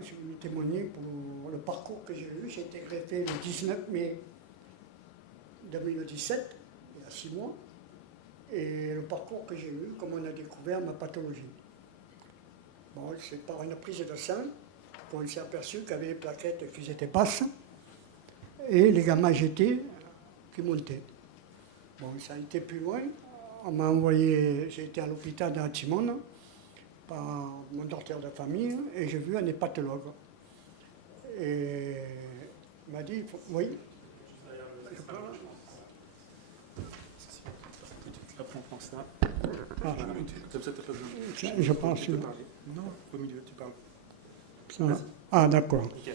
je suis venu témoigner pour le parcours que j'ai eu. J'ai été greffé le 19 mai 2017, il y a 6 mois, et le parcours que j'ai eu, comme on a découvert ma pathologie. Bon, c'est par une prise de sang qu'on s'est aperçu qu'il y avait les plaquettes qui étaient basses et les gamma GT qui montaient. Bon, ça a été plus loin. On m'a envoyé, j'ai été à l'hôpital de Timone par mon docteur de famille et j'ai vu un hépatologue. Et il m'a dit, il faut, oui. Après, on prend ça. Ah, Comme ça, tu n'as pas besoin. je pense. Tu peux parler. Non, au milieu, tu parles. Ça, ah, d'accord. Nickel.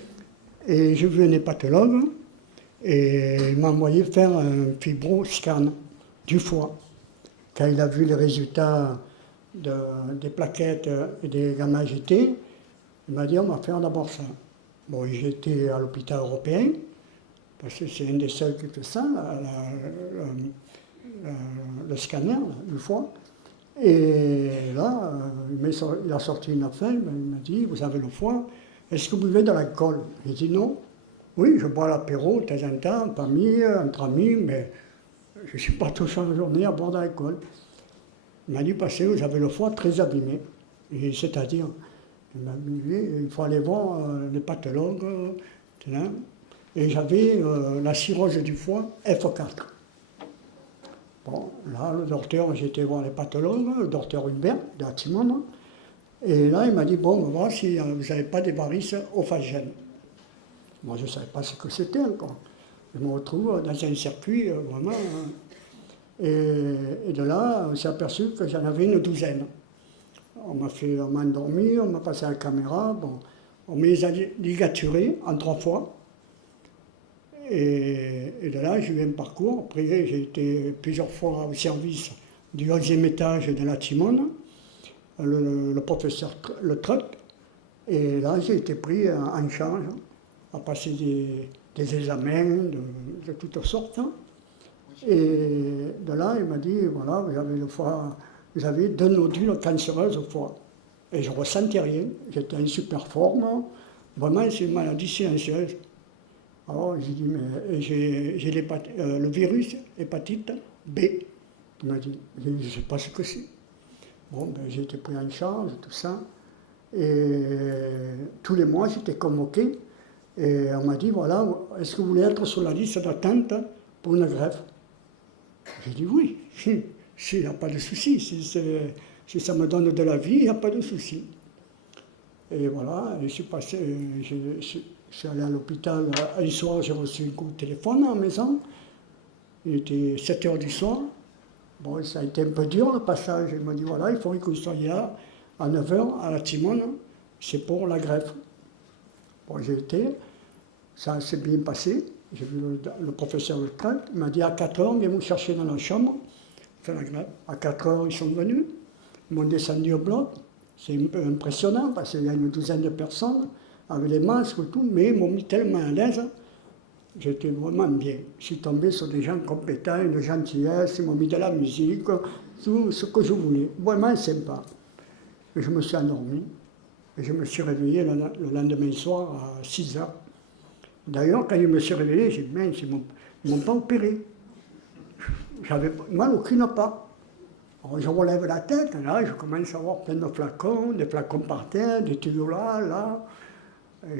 Et j'ai vu un hépatologue et il m'a envoyé faire un fibroscan du foie. Quand il a vu les résultats des plaquettes et des gamma GT, il m'a dit on va faire d'abord ça. Bon, j'étais à l'hôpital européen, parce que c'est un des seuls qui fait ça, le scanner du foie. Et là, il a sorti une affaire, il m'a dit, vous avez le foie, est-ce que vous buvez de l'alcool? J'ai dit non. Oui, je bois l'apéro de temps en temps, en famille, entre amis, mais je ne suis pas toute la journée à boire de l'alcool. Il m'a dit, parce que vous avez le foie très abîmé. C'est-à-dire, il m'a dit, il faut aller voir les pathologues. Et j'avais la cirrhose du foie F4. Bon, là, le docteur, j'ai été voir les pathologues, le docteur Hubert de Timone. Et là, il m'a dit, bon, on va voir si vous n'avez pas des varices ophagènes. Moi, je ne savais pas ce que c'était encore. Je me retrouve dans un circuit vraiment. Et de là, on s'est aperçu que j'en avais une douzaine. On m'a endormi, on m'a passé la caméra. Bon, on me les a ligaturés en 3 fois. Et de là, j'ai eu un parcours. Après, j'ai été plusieurs fois au service du 11e étage de la Timone, le professeur Le Truc. Et là, j'ai été pris en charge à passer des examens de toutes sortes. Et de là, il m'a dit, voilà, vous avez le foie, vous avez 2 nodules cancéreuses au foie. Et je ne ressentais rien, j'étais en super forme. Vraiment, c'est une maladie silencieuse. Alors, j'ai dit, mais j'ai le virus hépatite B. Il m'a dit, je ne sais pas ce que c'est. Bon, ben, j'ai été pris en charge, tout ça. Et tous les mois, j'étais convoqué. Et on m'a dit, voilà, est-ce que vous voulez être sur la liste d'attente pour une greffe? J'ai dit oui, il n'y a pas de souci. Si ça me donne de la vie, il n'y a pas de souci. Et voilà, je suis allé à l'hôpital. Un soir, j'ai reçu un coup de téléphone à la maison. Il était 7 h du soir. Bon, ça a été un peu dur le passage. Il m'a dit voilà, il faudrait que vous soyez là à 9 h à la Timone. C'est pour la greffe. Bon, j'ai été. Ça s'est bien passé. J'ai vu le professeur Le Truc. Il m'a dit à 4 h, viens vous chercher dans la chambre. Faire la greffe. À 4 h, ils sont venus. Ils m'ont descendu au bloc. C'est un peu impressionnant parce qu'il y a une douzaine de personnes avec les masques et tout, mais ils m'ont mis tellement à l'aise. J'étais vraiment bien. Je suis tombé sur des gens compétents, une gentillesse, ils m'ont mis de la musique, tout ce que je voulais. Vraiment sympa. Et je me suis endormi. Et je me suis réveillé le lendemain soir à 6 h. D'ailleurs, quand je me suis réveillé, j'ai dit, mince, ils ne m'ont pas opéré. J'avais mal aucune part. Alors, je relève la tête, là, je commence à voir plein de flacons, des flacons par terre, des tuyaux là.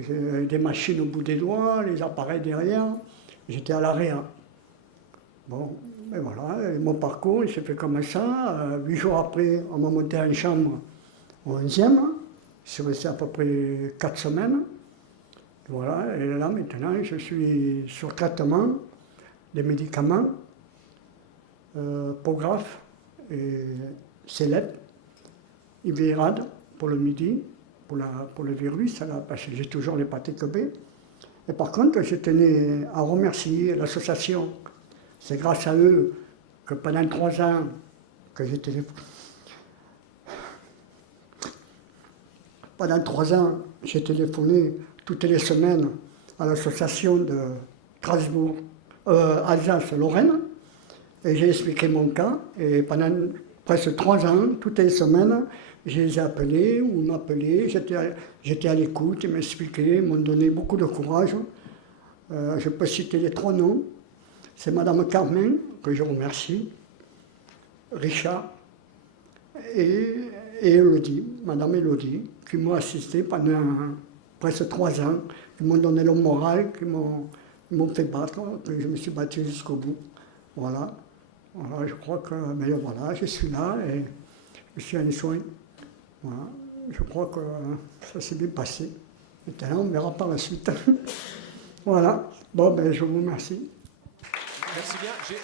J'ai des machines au bout des doigts, les appareils derrière. J'étais à l'arrière. Bon, et voilà, et mon parcours, il s'est fait comme ça. 8 jours après, on m'a monté en chambre au 11e. Je suis resté à peu près 4 semaines. Voilà, et là, maintenant, je suis sur traitement des médicaments, Prograf et Célep, Ivirad pour le midi, pour le virus, parce que j'ai toujours l'hépatite B. Et par contre, je tenais à remercier l'association. C'est grâce à eux que pendant 3 ans que j'ai téléphoné. Pendant 3 ans, j'ai téléphoné toutes les semaines à l'association de Strasbourg, Alsace-Lorraine, et j'ai expliqué mon cas. Et pendant presque 3 ans, toutes les semaines, je les ai appelés ou ils m'appelaient. J'étais à l'écoute, ils m'expliquaient, ils m'ont donné beaucoup de courage. Je peux citer les 3 noms. C'est Madame Carmen, que je remercie, Richard et Elodie, Madame Elodie, qui m'ont assisté pendant presque 3 ans. Ils m'ont donné le moral, ils m'ont fait battre, que je me suis battu jusqu'au bout. Voilà. Voilà, je crois que voilà, je suis là et je suis en soin. Voilà. Je crois que ça s'est bien passé. Maintenant, on verra par la suite. Voilà. Bon, je vous remercie. Merci bien.